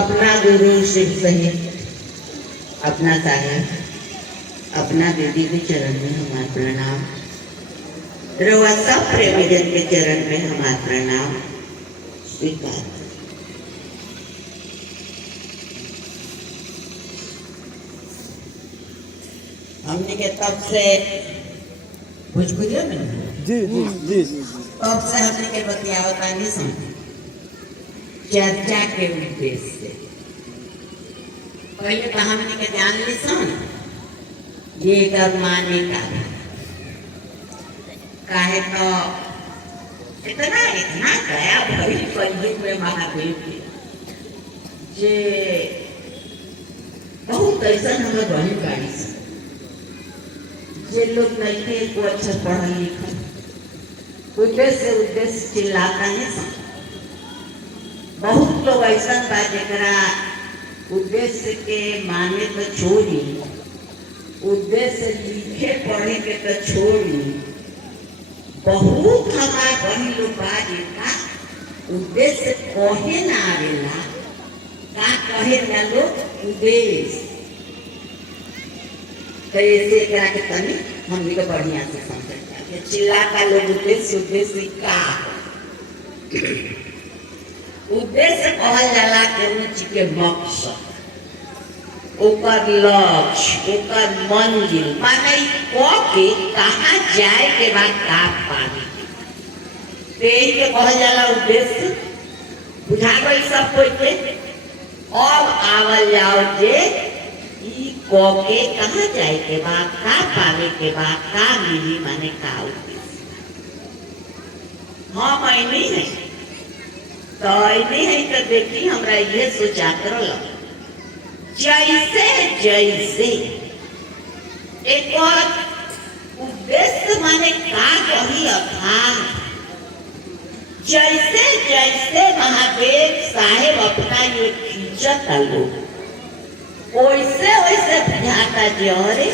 अपना गुरु शिव सहित अपना साहेब अपना दीदी के चरण में हमारा प्रणाम। रवा सब प्रेमीजन के चरण में हमारा प्रणाम स्वीकार। हमने के तब से भोजपुरिया में जी जी जी तब से हमने के बतियावता नहीं समझ चर्चा के उद्देश्य से पहले तो हमने के जान ली सुन ये कर माने का काहे तो इतना इतना गया भरी पंडित में महादेव के जे बहुत ऐसा हमारे बहन गाड़ी से जे लोग नहीं थे को अच्छा पढ़ा लिखा उद्देश्य चिल्लाता नहीं समझ। बहुत लोग ऐसा बा जरा उद्देश्य के माने तो छोड़ी उद्देश्य लिखे पढ़े के तो छोड़ी बहुत हमारे बहन लोग बा जिनका उद्देश्य कहे ना आवेला का कहे ना लोग उद्देश्य तो ऐसे करा के तनी हमने को बढ़िया से समझता है चिल्ला का लोग उद्देश्य का उद्देश्य कहल जाला कोनो चीज के मकसद ओकर लक्ष्य ओकर मंजिल माने के कहाँ जाए के बाद का पाने के कहल जाला उद्देश्य। बुझा गई सब कोई के अब आवल जाओ जे के कहाँ जाए के बाद का पावे के बाद का मिली माने का उद्देश्य। हाँ मैंने है तो ऐने है तो देखी हमरा ये सोचात रहा जैसे जैसे एक उद्देश्य माने का कही अथाह जैसे जैसे महादेव साहेब अपना ये खींचत लोग वैसे वैसे बुझाता जरे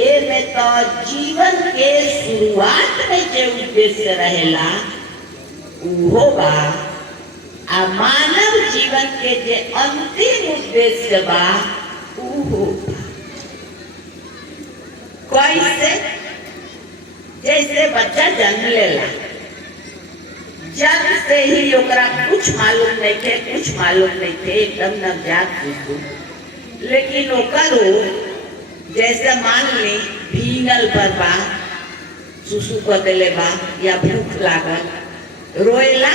ए में तो जीवन के शुरुआत में जो उद्देश्य रहेला वो बा आ मानव जीवन के जे अंतिम उद्देश्य बा वो कैसे जैसे बच्चा जन्म लेला जन्म से ही ओकरा कुछ मालूम नहीं थे कुछ मालूम नहीं थे एकदम नवजात शिशु लेकिन ओकरो जैसे मान ली भीगल पर बा सुसु कर देले बा या भूख लागल रोएला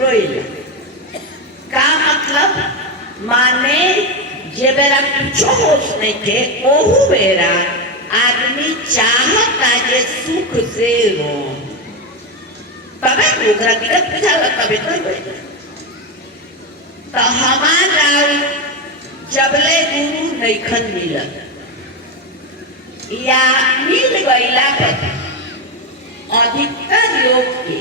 रोएला का मतलब माने जे बेरा कुछ होश नहीं थे ओहू बेरा आदमी चाहता जे सुख से रो तबे ओकरा दिक्कत बुझाला तबे तो हमारा जबले गुरु नैखन मिलत या मिल गईला पर अधिकतर लोग के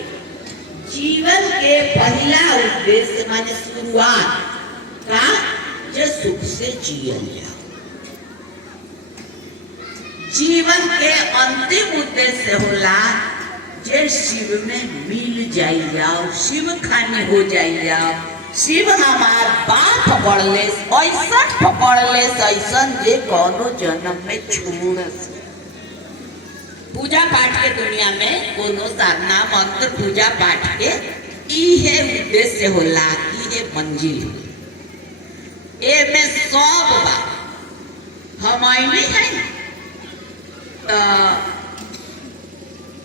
जीवन के पहला उद्देश्य माने शुरुआत का जो सुख से जियल जाओ जीवन के अंतिम उद्देश्य होला जे शिव में मिल जाई जाओ शिव खाने हो जाई जाओ शिव हमार बात पकड़ले ऐसा पकड़ले ऐसन जे कोनो जन्म में छोड़ पूजा पाठ के दुनिया में कोनो साधना मंत्र पूजा पाठ के इहे उद्देश्य होला इहे मंजिल ए में सब बा हम आईने हैं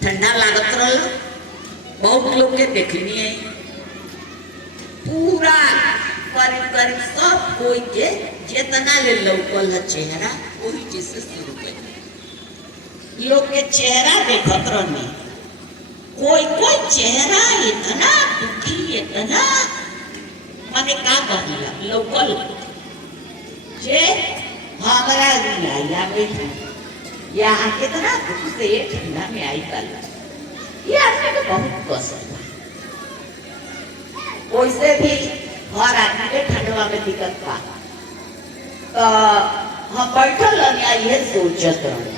ठंडा लागत रहल बहुत लोग के देखनी है पूरा करीब करीब सब कोई के जितना ले लौकल है चेहरा वही चीज से शुरू कर लोग के चेहरा देखत रहनी कोई कोई चेहरा इतना दुखी इतना माने का कहला लौकल जे हमरा लाया बैठा यहाँ कितना दुख से ये ठंडा में आई कल ये आदमी को बहुत पसंद वैसे भी हर आदमी के ठंडवा में दिक्कत पा तो हम बैठल ये सोचत रहे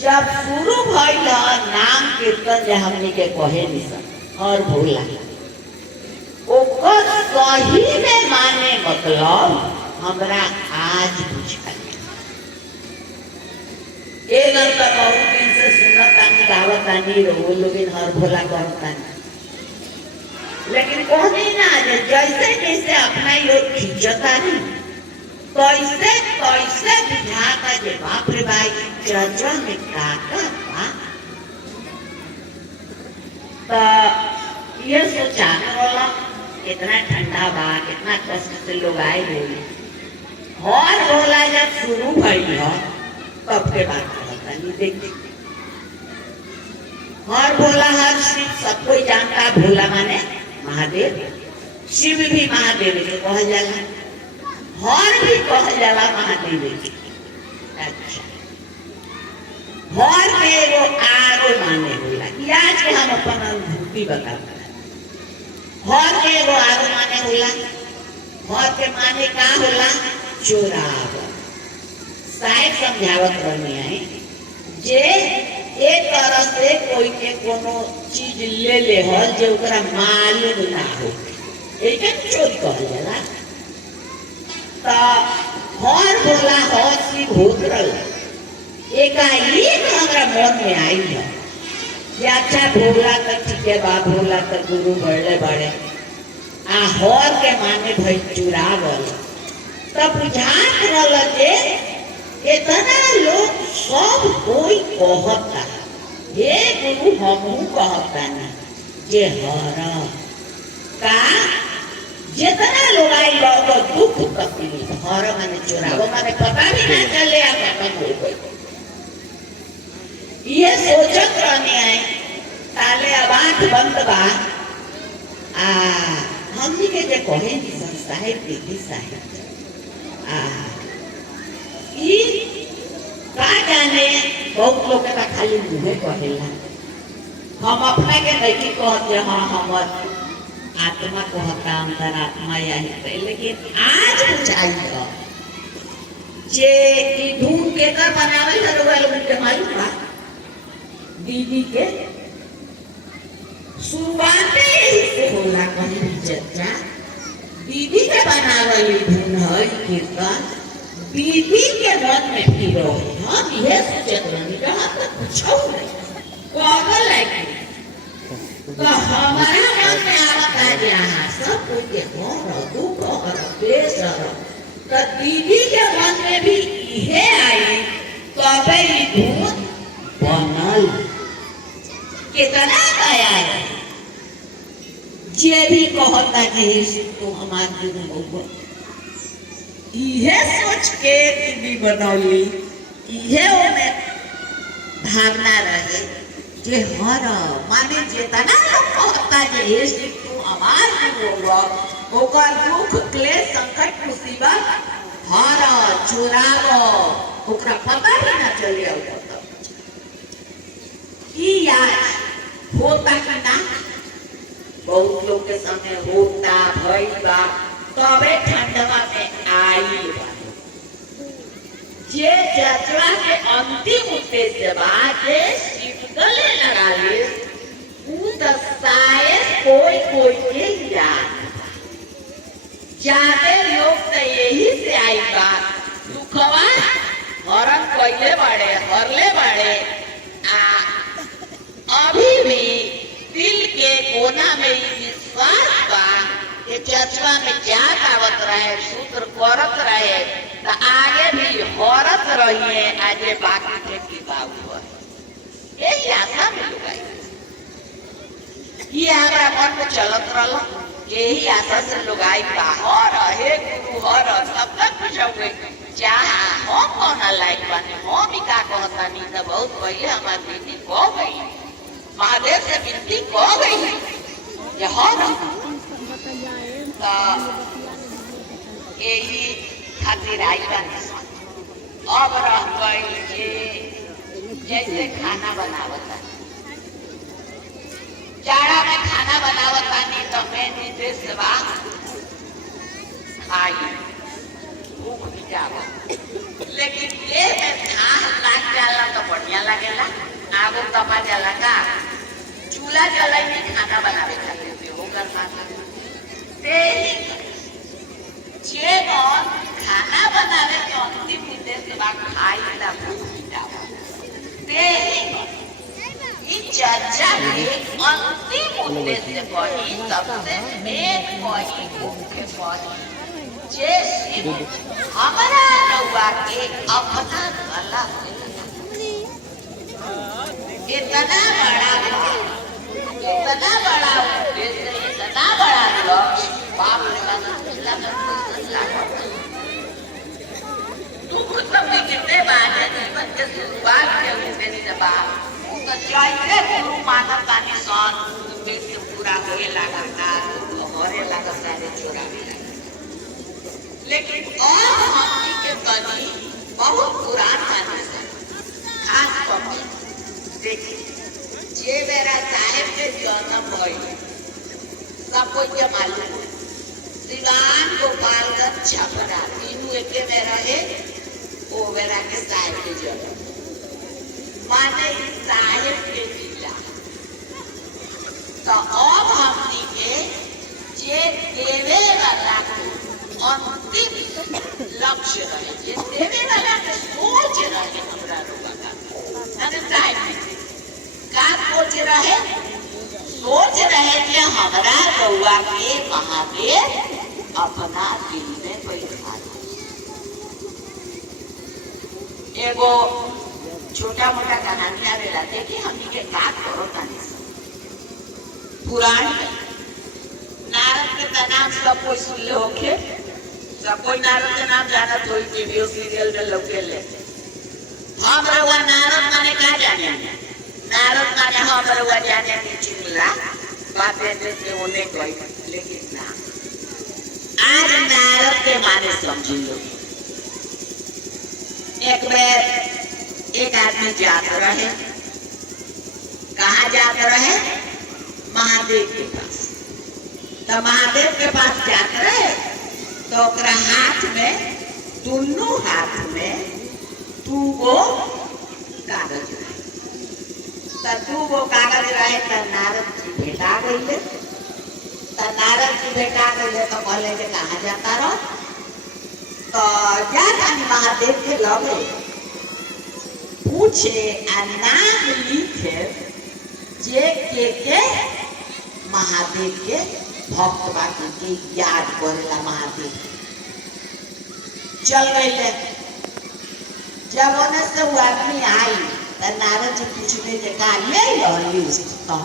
जब शुरू भइल नाम कीर्तन जे हमनी के कहे निसन और भोला ओकर सही में माने मतलब हमरा आज बुझा एक अंतर बहुत दिन से सुनतानी गावतानी रो लोगिन हर भोला करतानी, लेकिन कहनी ना जैसे जैसे अपना योग खींचता नहीं कैसे कैसे बुझाता जे बाप रे भाई चर्चा में काका बा। तो ये सोचा बोला कितना ठंडा बा कितना कष्ट से लोग आए हुए और बोला जब शुरू भई है तब के बात कहता नहीं देखिए और बोला हर शिव सब कोई जानता भोला माने महादेव, शिव भी महादेव के कहा जाला और भी कहा जाला महादेव के। अच्छा और के वो आरो माने होला आज के हम अपन अनुभूति बताते और के वो आरो माने होला और के माने का होला चोराव साहेब समझावत रहनी है जे एक तरह से कोई के कोनो चीज ले ले हल जे ओकरा मालूम ना हो एक चोरी कहल जाला। तो हर बोला हसी भूत रल एकाएक हमरा मन में आई है कि अच्छा भोला तो ठीक है बा भोला तो गुरु बड़े बड़े आ हर के माने भाई चुरावल तब बुझात रहल जे इतना लोग सब कोई कहता हे गुरु हमहू कहता ना जे हर का जितना लोग आई लोग दुख तकलीफ हर माने चुराव माने पता भी ना चले आप हो गई ये सोचत रहने आए ताले अब आंख बंद बा हमनी के जे कहे नी साहिब दीदी साहिब का जाने बहुत लोग का खाली मुहे कहेला हम अपना के नहीं कहते हाँ हमर आत्मा कहता अंतरात्मा यही लेकिन आज बुझाई जे ई धूम के कर बनावे लोग के मालूम बा दीदी के शुरुआते से होला कहीं भी चर्चा दीदी के बनावली धुन है कीर्तन दीदी के मन में फिर हम यह सोचत रहनी जहाँ तक पूछो नहीं पागल है तो हमारा मन में आवता यहाँ सब कोई के और दुख और क्लेश तो दीदी के मन में भी यह आई कबे धुन बनल कितना आया है जे भी कहता जे तो हमारे गुरु यह सोच के टीवी बनौली यह में भावना रहे जे हर माने जितना लोग कहता जे तू हमार गुरु ओकर दुख क्लेश संकट मुसीबत हर चुराव ओकरा पता भी ना चले होता कि ना बहुत लोग के सामने होता भईबा तबे ठंडवा में आई जे यात्रा के अंतिम उद्देश्य बात शिवगले लगा ले शायद कोई के याद जाते लोग तो यही से आई बात दुखवा हरण कैले बड़े हरले बड़े अभी भी दिल के कोना में विश्वास बा कि चर्चा में जात आवत रहे सूत्र करत रहे तो आगे भी हरत रहिए आज बाकी के किताब यही आशा में लुगाई ये हमारा मन में चलत रहा यही आशा से लुगाई बाहर हे गुरु हर तब तक पूछोगे चाह हम कौन लाइक बने हम ही का कहता नहीं तो बहुत पहले हमारी बेटी कह गई महादेव से विनती कह गई कि हर यही खातिर आई बने अब रह गई जैसे खाना बनावता जाड़ा में खाना बनावता नहीं तो मैं निर्देश खाई भूख भी जावा लेकिन ये में धान लाग जाला तो बढ़िया लगेला आगो तपा जाला का चूल्हा जलाई में खाना बनावे खातिर होगा खाना तेली खाई ला चर्चा के अंतिम उद्देश्य कही सबसे मेन कही मुख्य कही जे हमारा रउआ के अपना गला इतना बड़ा उद्देश्य इतना बड़ा लक्ष्य बाप दुख तब कितने बात है जीवन के शुरुआत के उद्देश्य बाप तो जैसे गुरु मानव का निशान उद्देश्य पूरा होए लगता हरे लगता है छोड़ा लेकिन और हमनी के कनी बहुत पुरान मान्यता खास कर देखिए जे मेरा साहेब के जन्म भई सबको ये मालूम सिवान गोपालगंज छपरा तीनों एक में रहे वो मेरा के साहेब के जन्म माने साहेब के जिला तो अब हमनी के जे देवे वाला अंतिम लक्ष्य रहे जे देवे वाला के सोच रहे हमरा लोग का अरे साहेब का सोच रहे कि हमरा रउआ के महादेव अपना दिल में बैठा एगो छोटा मोटा कहानी आवेला देखिए हमनी के बात करो तानी पुराण नारद के नाम सब कोई सुन ले होके सब कोई नारद के नाम जानत होई टीवी सीरियल में लोके ले हम रउआ नारद माने का जाने नारद माने हम रउआ जाने की चुगला बातें से होने कोई लेकिन ना आज नारद के माने समझ लो एक बार एक आदमी जाता रहे कहाँ जाता रहे महादेव के पास तो महादेव के पास जाता रहे तो ओकरा हाथ में दोनों हाथ में दूगो कागज रहे तो दूगो कागज रहे तो नारद जी भेटा गई तो नारद जी भेटा गई तो कहले कि कहाँ जाता रहो तो जाता महादेव के लगे पूछे आ नाम लिखे जे के महादेव के भक्त बाकी के याद करेला महादेव चल गए जब उन्हें से वो आदमी आई तो नारद जी पूछने जे का ले लो लिस्ट तो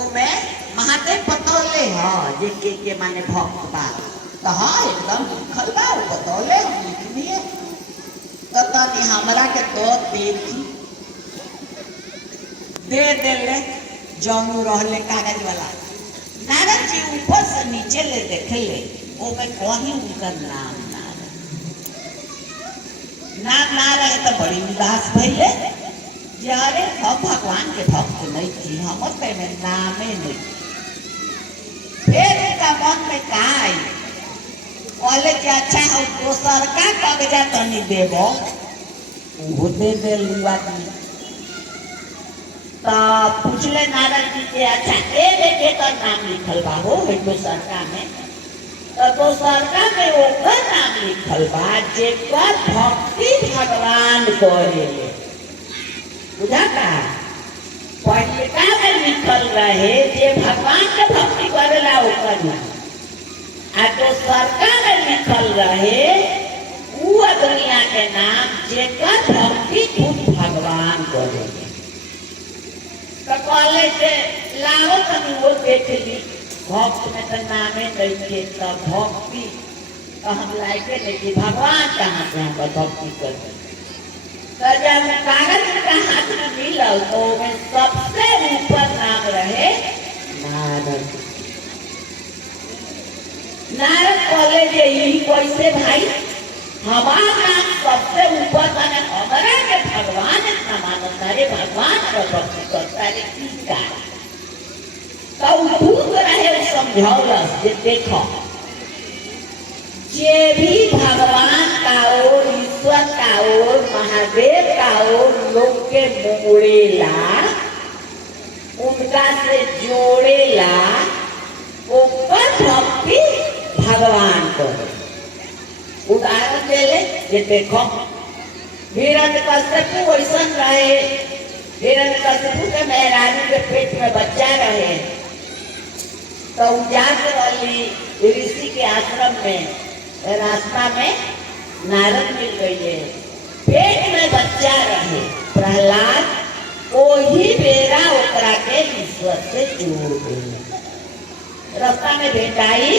ओमे महादेव बतौले हाँ जे के माने भक्त बा तो हाँ एकदम लिखल बा बतौले हम लिखनी तो तनी हमरा के तो देखी दे देले जौनू रहले कागज वाला नारद जी ऊपर से नीचे ले देखे ले ओ में कहीं उनका नाम ना रहे तो बड़ी उदास भइले जे अरे हम भगवान के भक्त नहीं थी हम पे में नामे नहीं फिर उनका मन में का आई बोले कि अच्छा हम दोसर का कागजात नहीं देबो वो दे दे लुआ की तो पूछले नारद जी के अच्छा ए तो नाम लिखल बा हो दोसर का में तो दोसर का में ओकर नाम लिखल बा जेकर भक्ति भगवान करेले बुझाता पहले का में लिखल रहे जे भगवान के भक्ति करेला ओकर नाम आ तो सरकार में लिखल रहे वो दुनिया के नाम जेकर भक्ति खुद भगवान करेंगे तो कहले से लाओ तनी वो देख ली भक्त में तो नामे नहीं थे तो भक्ति तो हम लाइके नहीं भगवान कहाँ से हम भक्ति करते तो जब कागज का हाथ में मिला तो में सबसे ऊपर नाम रहे नारद नारद कॉलेज यही कैसे भाई हमारा नाम सबसे ऊपर माने हमारा के भगवान इतना मानता है भगवान का भक्ति करता है की का तो भूत रहे समझौलस जे देखो जे भी भगवान का और ईश्वर का और महादेव का और लोग के मोड़ेला उनका से जोड़ेला ऊपर भक्ति भगवान को ये देखो हिरण्यकश्यपु वैसन रहे, हिरण्यकश्यपु के मेहरारू के पेट में बच्चा रहे तो जाकर वाली ऋषि के आश्रम में रास्ता में नारद मिल गई है, पेट में बच्चा रहे प्रहलाद वही बेरा ओकरा के ईश्वर से जोड़ गई। रास्ता में भेटाई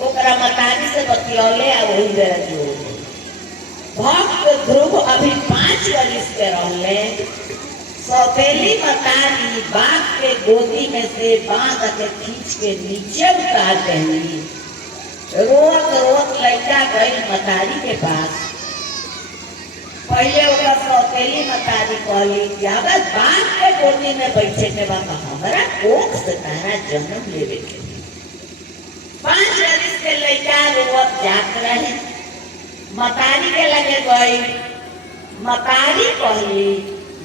ओकरा मतारी से बतियौले आ वही बेरा जोड़ गई। भक्त ध्रुव अभी 5 वर्ष के रहले, सौतेली मतारी बाप के गोदी में से बांध के खींच के नीचे उतार देली। रोत रोत लड़का गई मतारी के पास। पहले ओकरा सौतेली मतारी कहली कि अगर बाप के गोदी में बैठे के बाद हमारा कोख से तारा जन्म लेवे के। 5 वर्ष के लड़का रोत जात रहे, मतारी के लगे गई। मतारी कहली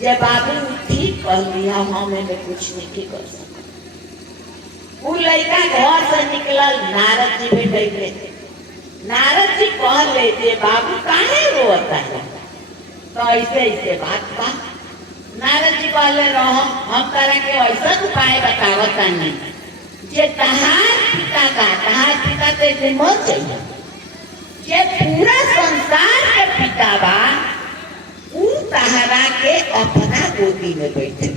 जे बाबू ठीक कहली, हम में कुछ नहीं कर सकते। वो लड़का घर से निकलल, नारद जी भी बैठे थे। नारद जी कहले जे बाबू काहे रोता है, तो ऐसे ऐसे बात बा। नारद जी कहले रहो हम तरह के ऐसा उपाय बतावता नहीं जे तहार पिता से मर जाइए, ये पूरा संसार के पिता बा उ तहरा के अपना गोदी में बैठे।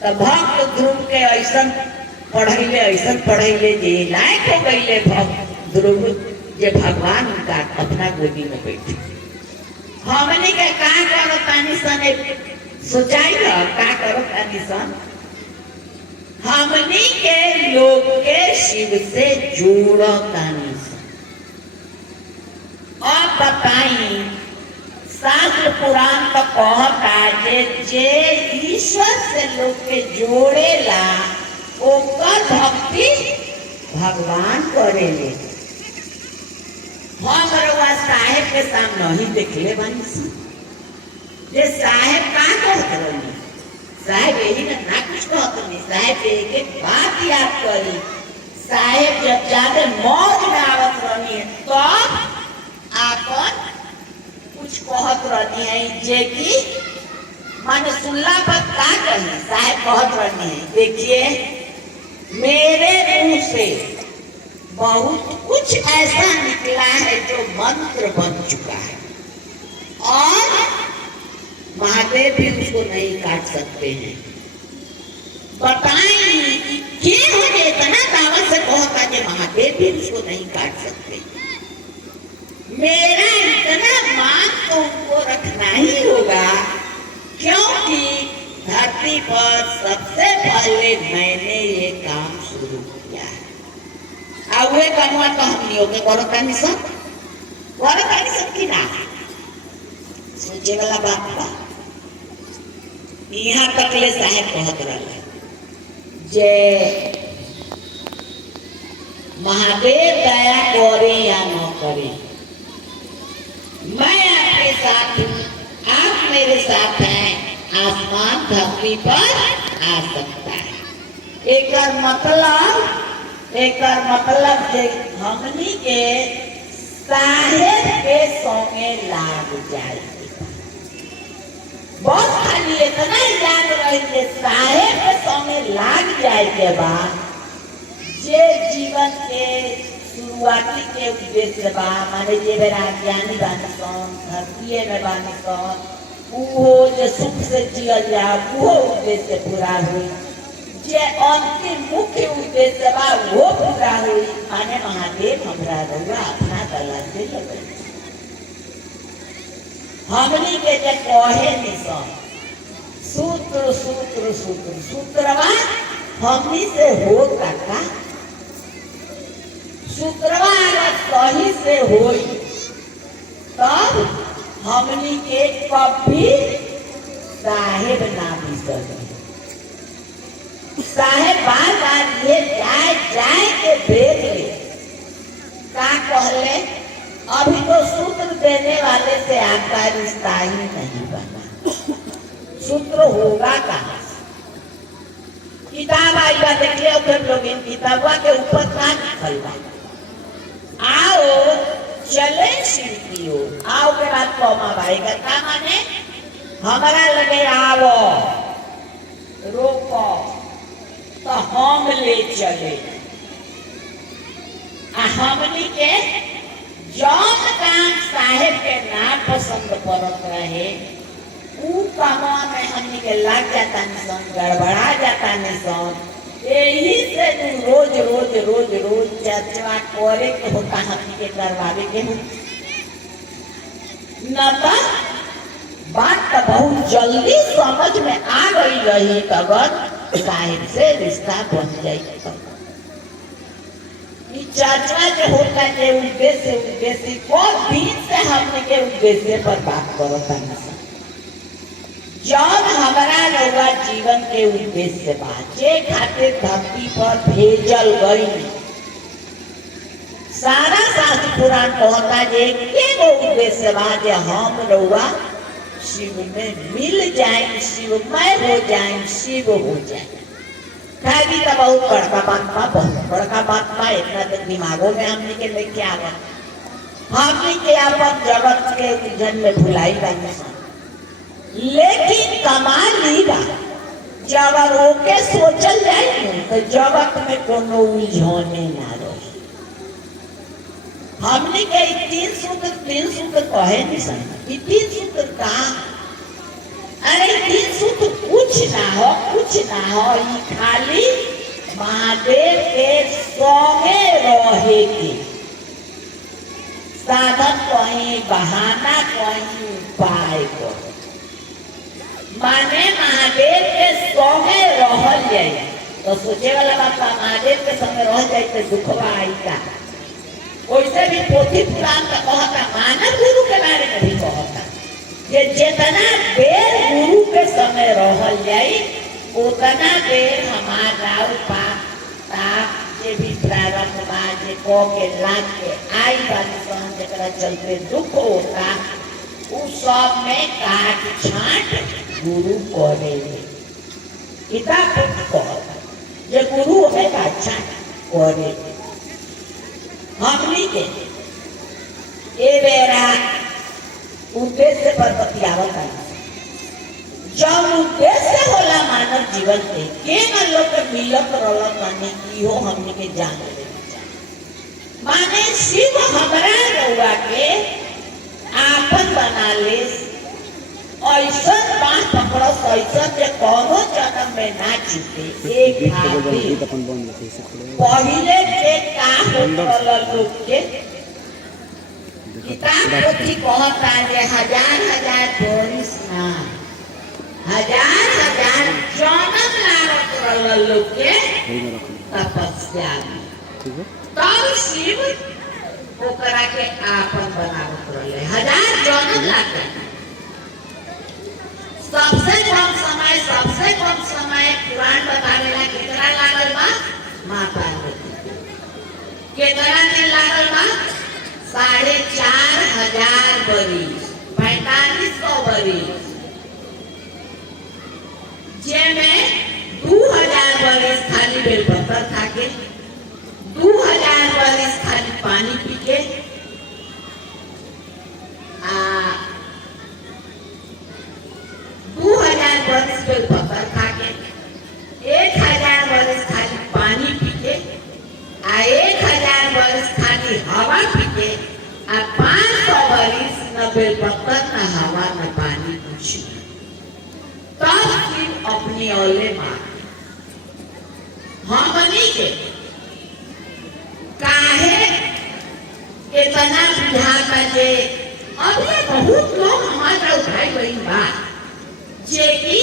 तो भक्त ध्रुव के ऐसन पढ़ैले जे लायक हो गईले भक्त ध्रुव जे भगवान उनका अपना गोदी में बैठे। हमने के का करो तानी सन सोचाई का करो तानी सन, हमने के लोग के शिव से जोड़ो तानी सन। अब बताई शास्त्र पुराण तो कहता जे ईश्वर से लोग के जोड़ेला ओकर भक्ति भगवान करेले। हम रउआ साहेब के सामने ही देखले बानी सन जे साहेब का कहत रही, साहेब यही ना कुछ कहत नहीं, साहेब एक बात याद करी। साहेब जब ज्यादा मौज में आवत रही तब आपन कुछ कहत रहनी है जे कि माने सुनला पर का कही। साहेब कहत रहनी है देखिए मेरे मुंह से बहुत कुछ ऐसा निकला है जो मंत्र बन चुका है और महादेव भी उसको नहीं काट सकते हैं। बताएं क्यों इतना दावा से कहता कि महादेव भी उसको नहीं काट सकते। मेरा इतना मान तो उनको रखना ही होगा क्योंकि धरती पर सबसे पहले मैंने ये काम शुरू किया है। अब वे कमवा तो हम नहीं होगे करोतानी सब की ना सोचे वाला बात बा। यहाँ तक ले साहेब कहत रहा जे महादेव दया करे या न करे, मैं आपके साथ हूँ, आप मेरे साथ हैं, आसमान धरती पर आ सकता है। एकर मतलब जे हमनी के साहेब के संगे लाग जाए। बहुत खाली इतना याद रहे जे साहेब के संगे लाग जाए के बाद जे जीवन के शुरुआती के उद्देश्य बा, माने जे बेरा ज्ञानी बानी सन, धरतीये में बानी सन, उहो जे सुख से जियल जा उहो उद्देश्य पूरा हुई। जे अंतिम मुख्य उद्देश्य बा वो पूरा हुई, माने महादेव हमरा रउआ अपना गला से लगे। हमनी के जे कहे निसन सूत्रवा हमनी से हो का सूत्रवा अगर सही से होई तब हमनी के कभी साहेब ना बिसर। साहेब बार बार ये जाए के देख ले का कहले, अभी तो सूत्र देने वाले से आपका रिश्ता ही नहीं बना, सूत्र होगा कहाँ? किताब आई बा देख ले फिर लोग इन किताबा के ऊपर का लिखल बा। आओ चले शिव की ओर। आओ के बाद कौमा भाई का क्या माने हमारा लगे आवो रोको तो हम ले चले हमनी के जौन काम साहेब के ना पसंद पड़त रहे ऊ कामवा में हमनी के लग जाता निसन गड़बड़ा जाता निसन यही से रोज रोज रोज रोज चर्चा करे के होता हमनी के करवावे के न बात तो बहुत जल्दी समझ में आ गई रही अगर साहिब से रिश्ता बन जाए चर्चा जो होता है उद्देश्य को दिन से हमने के उद्देश्य पर बात करो जब हमारा रउआ जीवन के उद्देश्य बाचे खातिर धरती पर भेजल गई सारा शास्त्र पुराण कहता है के उद्देश्य बा जे हम रउआ शिव में मिल जाए शिवमय हो जाए शिव हो जाए खाली तो बहुत बड़का बात बा बहुत बड़का बात बा इतना तो दिमागों में हमने के लेके आ गए हमने के अपन जगत के उलझन में भुलाई बानी लेकिन कमाल ही बा जब ओके सोचल जाए तो जगत में कोनो उलझने ना रहे हमने के तीन सूत्र कहे नहीं सन तीन सूत्र का अरे तीन सूत्र कुछ ना हो ये खाली महादेव के संगे रहे के साधन कहीं बहाना कहीं उपाय को माने महादेव के संगे रहल जाए तो सोचे वाला बात महादेव के संगे रह जाए तो दुखवा आई का वैसे भी पोथी पुराण का कहता मानव गुरु के बारे में भी कहता ये जितना देर गुरु के समय रहल जाए उतना देर हमारा पाप जे भी प्रारंभ बा जे को के लाग के आई वाली सन जरा चलते दुख होता उस सब में काट छाट गुरु करे किताब कहता जे गुरु है काट छाट करे हमनी के ए बेरा उद्देश्य पर बतियावत है जब उद्देश्य होला मानव जीवन के न लोग के मिलत रहल माने इहो हमनी के जान ले माने शिव हमरा रउआ के आपन बना ले ऐसा बात पकड़ो ऐसा जे कोनो जन्म में ना छूटे एक पहले के का होल लोग के किताब पोथी कहता है हजार बरिस ना हजार जन्म लागत रहल लोग के तपस्या तब शिव ओकरा के आपन बनावत रहले हजार जन्म लागत सबसे कम समय पुराण बतावेला कितना लागल बा माता कितना दिन लागल बा 4,500 बरिस 4500 बरिस जेमे 2000 बरिस खाली बेलपत्र खाके 2000 बरिस खाली पानी पी के 2000 बरिस बेलपत्र खाके 1000 बरिस खाली पानी पी के 1000 बरिस खाली हवा पी के 500 बरिस न बेलपत्र न हवा न पानी कुछ तब फिर अपनी औले मार हमनी के काहे इतना बुझाता जे अभी बहुत लोग हमारा उठाई गई बात जे कि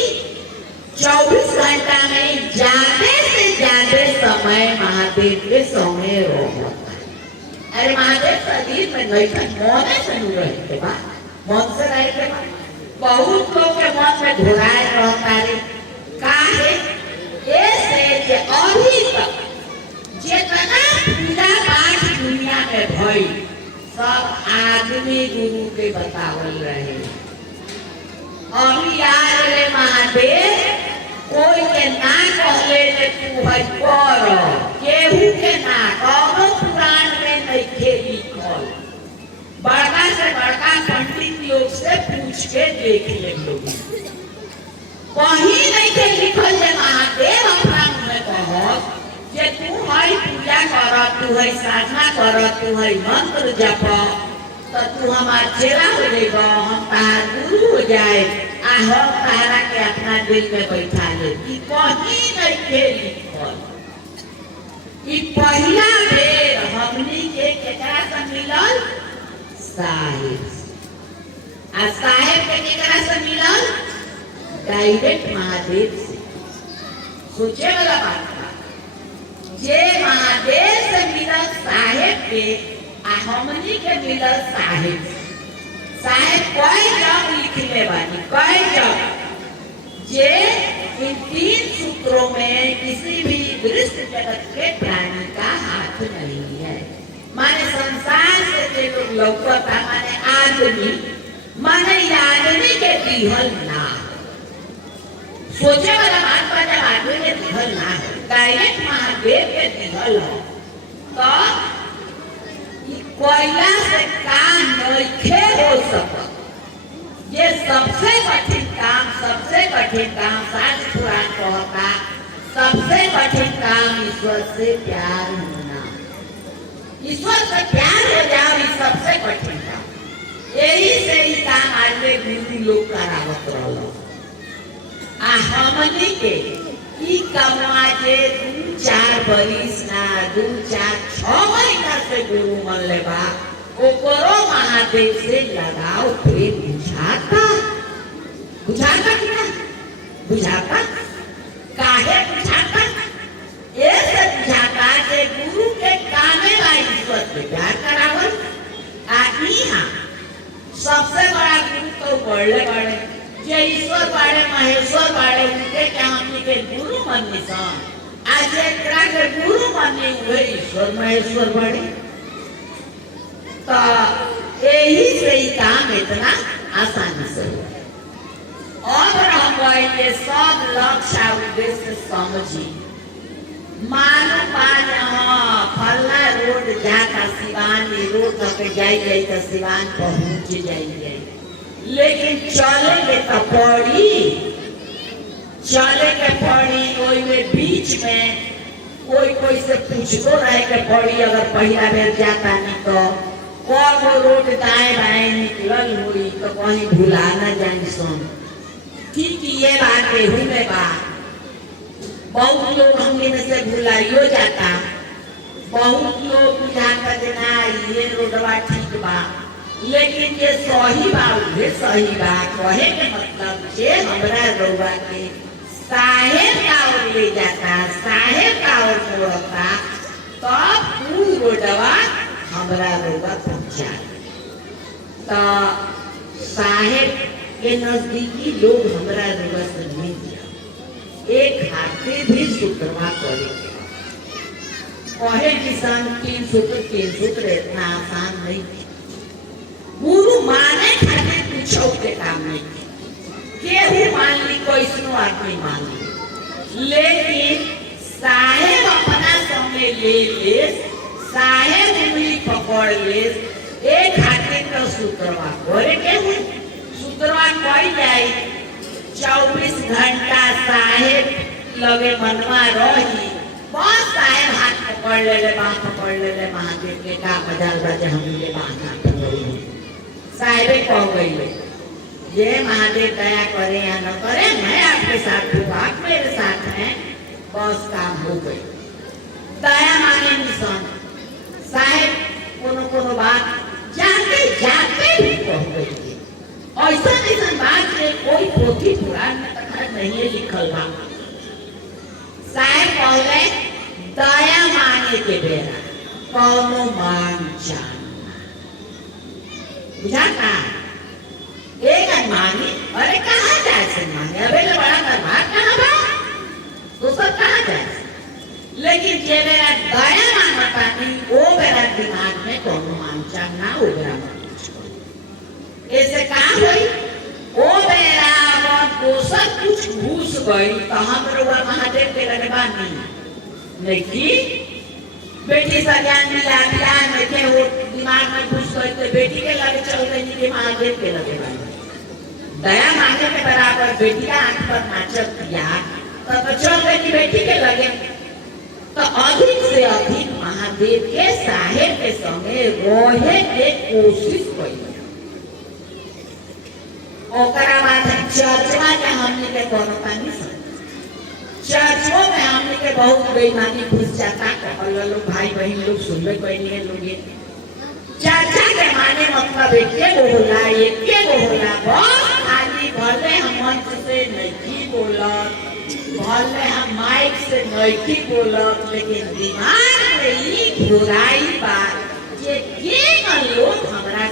24 घंटा में ज्यादा से ज्यादा समय महादेव के संगे रहो अरे महादेव शरीर में नहीं था मन से नहीं रहते बा मन से रहते बा बहुत लोग के मन में घुराए रहता रे काहे ऐसे जे अभी तक जितना पूजा पाठ दुनिया में भई सब आदमी गुरु के बतावल रहे अभी यार रे महादेव कोई के ना कहले जे तू है कर केहू के ना कौनो पुराण में नहीं लिखल के देख ले लोग कहीं नहीं के लिखल जे महादेव अपना में कहो जे तू हई पूजा कर, तू हई साधना कर, तू हई मंत्र जप, तो तू हमार चेला हो जाएगा, हम तार गुरु हो जाए, आ हम तारा के अपना दिल में बैठा ले। कि कहीं नहीं के लिखल कि पहला बेर हमनी के केकरा से मिलल? साहेब। आ साहेब के केकरा से मिलल? डायरेक्ट महादेव से। सोचे वाला बात बा जे महादेव से मिलल साहेब के, आ हमनी के मिलल साहेब। साहेब कई जग लिखले बानी, कई जग जे इन 3 सूत्रों में किसी भी दृश्य जगत के प्राणी का हाथ नहीं है। माने संसार से जे लोग लौकता माने आदमी, माने आदमी के दिहल ना। सोचे वाला बात बा जब आदमी के दिहल ना है, डायरेक्ट महादेव के दिहल हो, तो कोयला से काम नहीं हो सकता। ये सबसे कठिन काम, सबसे कठिन काम शास्त्र पुराण कहता, सबसे कठिन काम ईश्वर से प्यार होना। ईश्वर से प्यार हो जाओ, ये सबसे कठिन काम। यही से ही काम आज गुरु लोग करावत रहो। आ हमनी के ई कमवा के 2-4 बरिस ना 2-4-6 महीना से गुरु मन ले बा, ओकरो महादेव से लगाओ फिर बुझाता कि ना? बुझाता काहे बुझाता? ऐसे बुझाता के गुरु के कामे ला ईश्वर से प्यार करावल। आ इहाँ सबसे बड़ा गुरु तो बड़े जे ईश्वर बाड़े, महेश्वर बाड़े, उनके के हमनी के गुरु मन्नी सन। आज एकरा के गुरु मन्नी हुए ईश्वर महेश्वर बाड़े। तो यही से ही काम इतना आसानी से हुआ। और हम ये सब लक्ष्य उद्देश्य समझी। मानो बात फलना रोड जाता सिवान, रोड तक जाइए तो सिवान पहुंच जाइए, लेकिन चलेंगे तो पड़ी, चले के पड़ी। कोई में बीच में कोई से पूछतो रहे के पड़ी। अगर पहला बेर जाता नहीं तो कौन रोड दाएं बाएं निकलल हुई तो कहीं भुला न जाए सुन। ठीक ये बात केहू में बात बहुत लोग हमने से भुलाइयो जाता, बहुत लोग बुझाता देना ये रोडवा ठीक बा, लेकिन ये सही बा, ये सही बा कहे के मतलब जे हमरा रउआ के साहेब का ओर ले जाता, साहेब का ओर मोड़ता, तब पूरी रोडवा हमरा रउआ पहुंचा। तो साहेब के नजदीकी लोग हमरा रउआ से मिल जाए, एक हाथे भी सूत्रवा करे कहे किसान 3 सूत्र इतना आसान नहीं। गुरु माने खातिर पूछो के काम नहीं, केहू मान ली कैसनो आदमी मान ली, लेकिन साहेब अपना समय ले साहेब उंगली पकड़ ले, एक हाथे का सूत्रवा करे के सूत्रवा कई जाए। 24 घंटा साहेब लगे मनवा रही, बस साहेब हाथ पकड़ ले बाह पकड़ ले महादेव के का मजाल बाजे हम ये बहाना पकड़ी। साहेबे कह गई ये महादेव दया करे या न करे, मैं आपके साथ हूँ, आप मेरे साथ हैं, बस काम हो गई। दया मांगे निशान साहेब कोनो बात जाते जाते भी कह गई। ऐसा बात में कोई पोथी पुराण में तक नहीं लिखल बा। साहेब कहले दया मांगे के बेरा कौनो मान जान बुझाता एक मांगे, अरे कहाँ जाए से मांगे, अबे ले बड़ा दरबार कहाँ बा, तो सब कहाँ जाए। लेकिन जे मेरा दया मांगता नहीं, वो मेरा दिमाग में कौनो मान जान ना हो गया। ऐसे कहा हुई ओ मेरा दोसर कुछ घूस गई तो हम महादेव के लगवा नहीं की बेटी सजान मिला में के वो दिमाग में घुस गई तो बेटी के लगे चल गई कि महादेव के लगे दया मांगे के बराबर बेटिया आंख पर नाचत किया तो चल गई बेटी के लगे। तो अधिक से अधिक महादेव के साहेब के संगे रोहे के कोशिश करी। ओकरा बाद चर्चवा के हमने के कोनो पानी चर्चों में हमने के बहुत बेईमानी घुस जाता। लोग भाई बहन लोग सुनबे पड़े लोग चर्चा के माने मतलब एक होला बस खाली भले हम मंच से नहीं बोलत, भले हम माइक से नहीं बोलत, लेकिन दिमाग में ई घुराई बात जे के लोग हमरा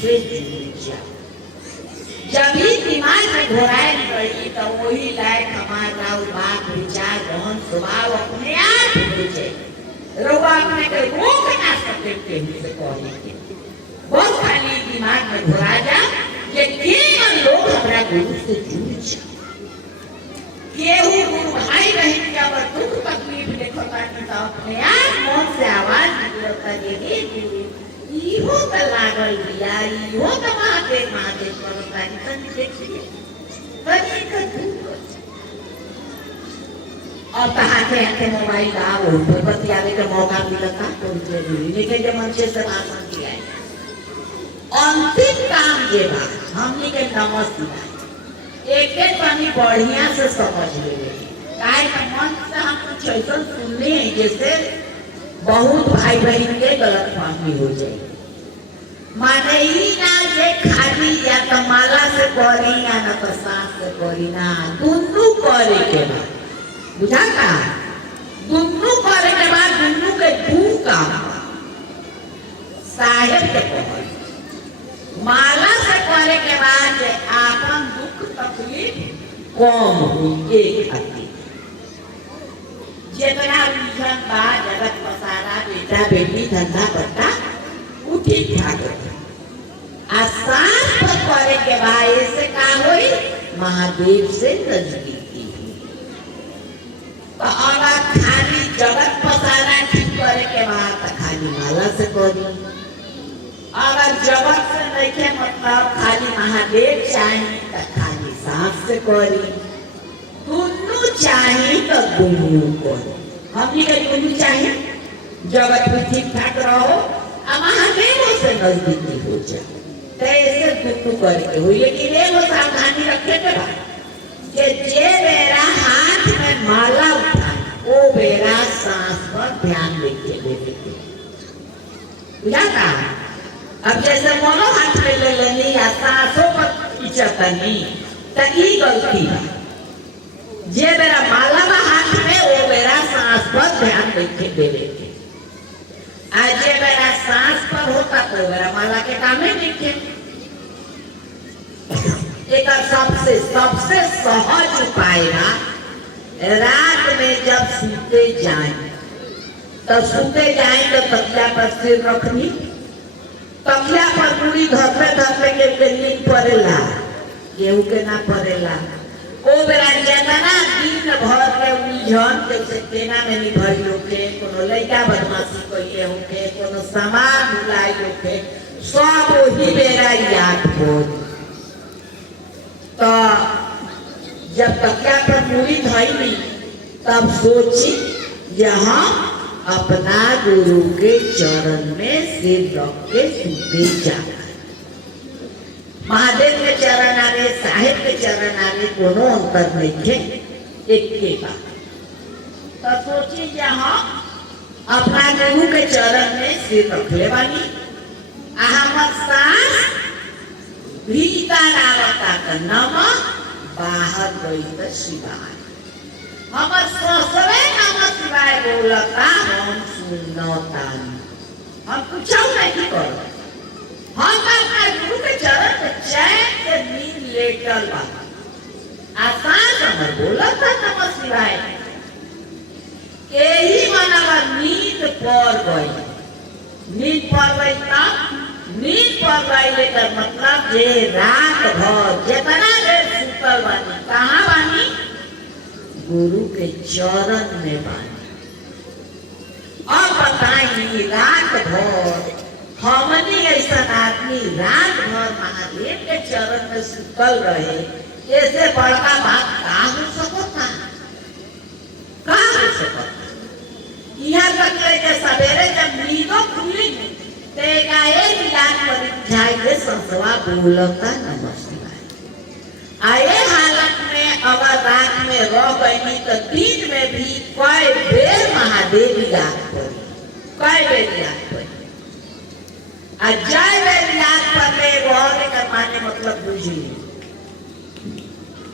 से जुड़ जा। जब ही दिमाग में घुराई गई तो वही लायक हमारा बात विचार गहन स्वभाव अपने आप हो जाए। रोगा अपने के रोक ना सकते केहू से कहने बहुत खाली दिमाग में घुरा जा कि केवल लोग हमारा गुरु से जुड़ जा। केहू गुरु भाई बहन का अगर दुख तकलीफ देखो ताकि तो अपने आप मन से आवाज निकलता ये गुरु इहो तो लागल दिया इहो तो महादेव करो ताकि तनी देखिए तनी का दुख। अब कहाँ से आके मोबाइल आओ तो बतियावे का मौका मिलता तो जरूरी लेकिन जब मंचे से भाषण दिया अंतिम काम ये बात हमने के नमस्ते एक पानी बढ़िया से समझ ले मन से हम कुछ ऐसा सुनने हैं जैसे बहुत भाई बहन के गलत फहमी हो जाए। माने ही ना जे खाली या तो माला से करी या ना तो सांस से करी ना दुन्नू करे के बाद बुझाता दुन्नू करे के बाद दुन्नू के दू काम साहेब के कहल माला से करे के बाद आपन दुख तकलीफ कम हुई एक खातिर जितना उलझन बा जगत पसारा बेटा बेटी धंधा पट्टा उ ठीक ठाक आसान पर करे के बाद ऐसे का होई महादेव से नजदीकी तो अगर खाली जगत पसारा ठीक करे के बाद तो खाली माला से करी। अगर जगत से नहीं के मतलब खाली महादेव चाहिए तो खाली सांस से करी। दुन्नू चाहिए तो दुन्नू करो। हमने के दुन्नू चाहिए जगत भी ठीक ठाक रहो और महादेव से नजदीकी हो जाए तो ऐसे दुन्नू करके हुई। लेकिन ये वो सावधानी रखे के बाद कि जे मेरा हाथ में माला उठा वो मेरा सांस पर ध्यान देके देते बुझाता। अब जैसे मोनो हाथ में ले लेनी या सांसों पर इचतनी तो ये गलती है। जे मेरा माला में हाथ में वो मेरा सांस पर ध्यान देके दे देते। आज जे मेरा सांस पर होता तो मेरा माला के काम ही देखे। एक सबसे सहज उपाय ना रात में जब सूते जाए तो तकिया पर सिर रखनी, तकिया पर पूरी धरते के नींद पड़ेला केहू के ना पड़ेला। ओ बेरा जेतना दिन भर के उलझन जैसे केना में नहीं भरी होके कोनो लड़का बदमाशी कइले होके कोनो सामान भुलाई होके सब वही बेरा याद हो। तो जब तकिया पर पूरी धइली तब सोची यहाँ अपना गुरु के चरण में सिर रख के सूते जाना। महादेव के चरण आने साहेब के चरण आने दोनों अंतर नहीं थे एक के बाद। तो सोची जहाँ अपना गुरु के चरण में सिर रख ले वाली हमर सांस भीतर आवता का नमः बाहर गई तो शिवाय हमर ससुरे नमः शिवाय बोलता हम सुनता हम कुछ नहीं करो। हम अपना गुरु के चरण में चैन से नींद लेटल बा आसान समझ बोला था नमः शिवाय यही मानवा नींद पड़ गई नींद पड़ गई लेकर मतलब जे रात भर जितना देर सुतल बानी कहाँ बानी गुरु के चरण में बानी। अब बताइए रात भर हमनी ऐसा आदमी रात भर महादेव के चरण में सुतल रहे, ऐसे बड़का बात का हो सकता, का हो सकता। यहाँ तक के सवेरे जब नींदो खुली तो एक याद पर जाए संसवा बोलता नमस्कार। आए हालत में अगर रात में रह गई तो दिन में भी कई बेर महादेव याद पड़ी, कई बेर याद पड़ी। जय बेर याद पड़े वो का माने मतलब बुझी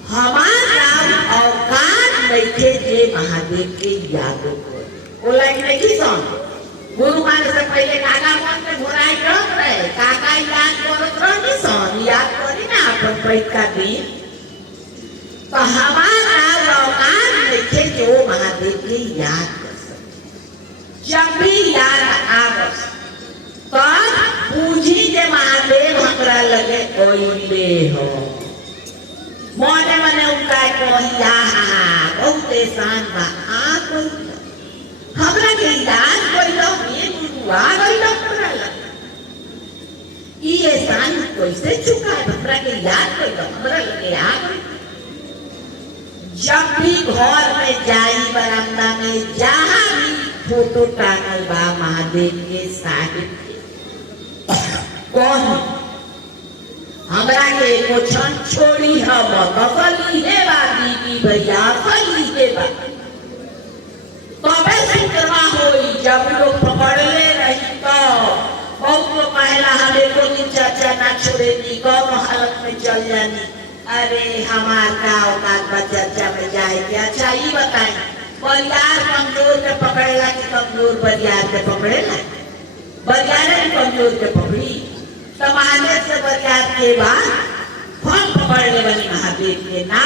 हमारा औकात नहीं थे जे महादेव के यादों को बोला नहीं सुन। गुरु माने से पहले काका मन में घुराई रख रहे, काका याद करत रही सन, याद करी ना अपन पैठ का दिन। तो हमारा औकात नहीं थे जो महादेव के याद कर सके। जब भी याद आवस तब पूजी जे महादेव हमरा लगे कोइले हो, मने मने उनका कहिया बहुत एहसान बा आ कोई हमरा के याद कइलो ये गुरुआ गइलो हमरा लगे ई एहसान कैसे चुकाए, हमरा के याद कइलो हमरा लगे आ गई। जब भी घर में जाई बरामदा में जहाँ भी फोटो टांगल बा महादेव के साहिब कौन हमरा के एको क्षण छोड़ी हम बकली हे बा दीदी भैया कली हे बा तबे शुक्रवा होई। जब लोग पकड़ले रही तो बहुत लोग पहला हमें को दिन चर्चा ना छोड़ेगी, कौन हालत में चल जानी। अरे हमार का औकात बा चर्चा में जाएगी। अच्छा ये बताएं बरियार कमजोर के पकड़ेला कि कमजोर बरियार के पकड़ेला? बरियार कमजोर के पकड़ी समाने से बरियार के बाद हम पकड़ने बनी महादेव के ना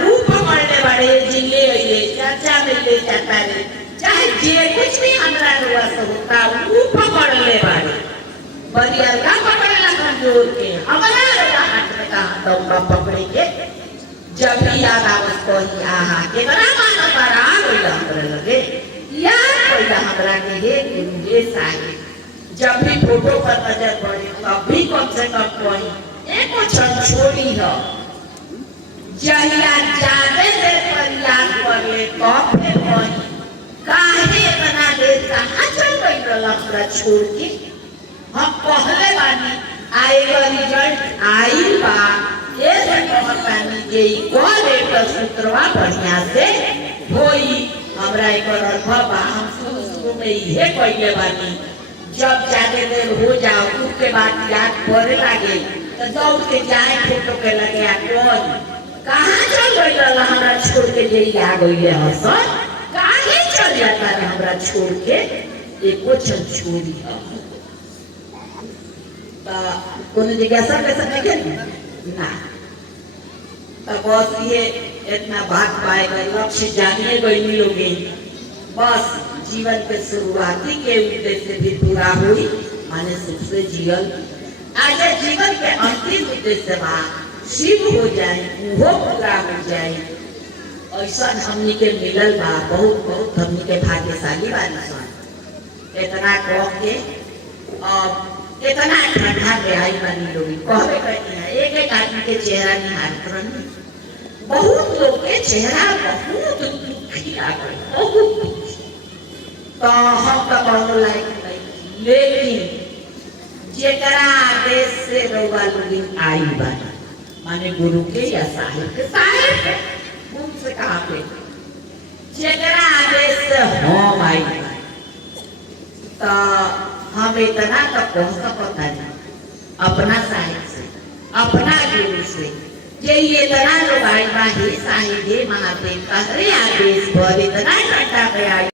वो पकड़ने बड़े जिले ये चर्चा में ले जाता है, चाहे जे कुछ भी हमरा हुआ से होता वो पकड़ने बड़े बरियार का पकड़ेला कमजोर के हमारा हाथ में कहा तो का पकड़ेंगे। जब भी याद आवस को ही आहा के बड़ा मानो बड़ा होइला हमरा लगे याद होइला हमरा के हे गुरु हे साहिब। जब भी फोटो पर नजर पड़े तब भी कम से कम कोई एको क्षण छोड़ी हो। जहिया जाने से पर याद कर ले तो फिर कोई काहे बना दे कहाँ चल गई हमरा छोड़ के। हम पहले बानी आएगा रिजल्ट आई बा ये से कहतानी जे कोले का शुक्रवा बढ़िया से होई। हमरा एक अनुभव बा, हम शुरू में ये कइले बानी जब जाके देर हो जाओ उसके बाद याद पड़े लगे तो दौड़ के जाए फोटो के लगे कौन कहाँ चल गई हमरा छोड़ के जे आ गई हसन काहे चल जाता है हमरा छोड़ के एको क्षण छोड़ी है कोनो जिज्ञासा कर सके ना। तो बस ये इतना बात पाएगा लक्ष्य जानिए गई लोगे बस जीवन के शुरुआती के उद्देश्य भी पूरा हुई माने सुख से जीवन आज जीवन के अंतिम उद्देश्य बा शिव हो जाए वो पूरा हो जाए। ऐसा हमनी के मिलल बा बहुत बहुत हमनी के भाग्यशाली बानी सन। इतना कह के इतना ठंडा में आई बानी लोग कहबे करनी है एक एक आदमी के चेहरा निहारत रही बहुत लोग के चेहरा बहुत दुखी आ गए बहुत तो हम तो कौनो लायक नहीं लेकिन जेकरा आदेश से रउआ लोग आई बानी माने गुरु के या साहिब के गुरु से कहा पे जेकरा आदेश से हम आई तो हम इतना तो कह सकता नहीं अपना साहिब से अपना गुरु से ये इतना लोग आई बा हे साहिब हे महादेव का हरे आदेश पर इतना घंटा पे आई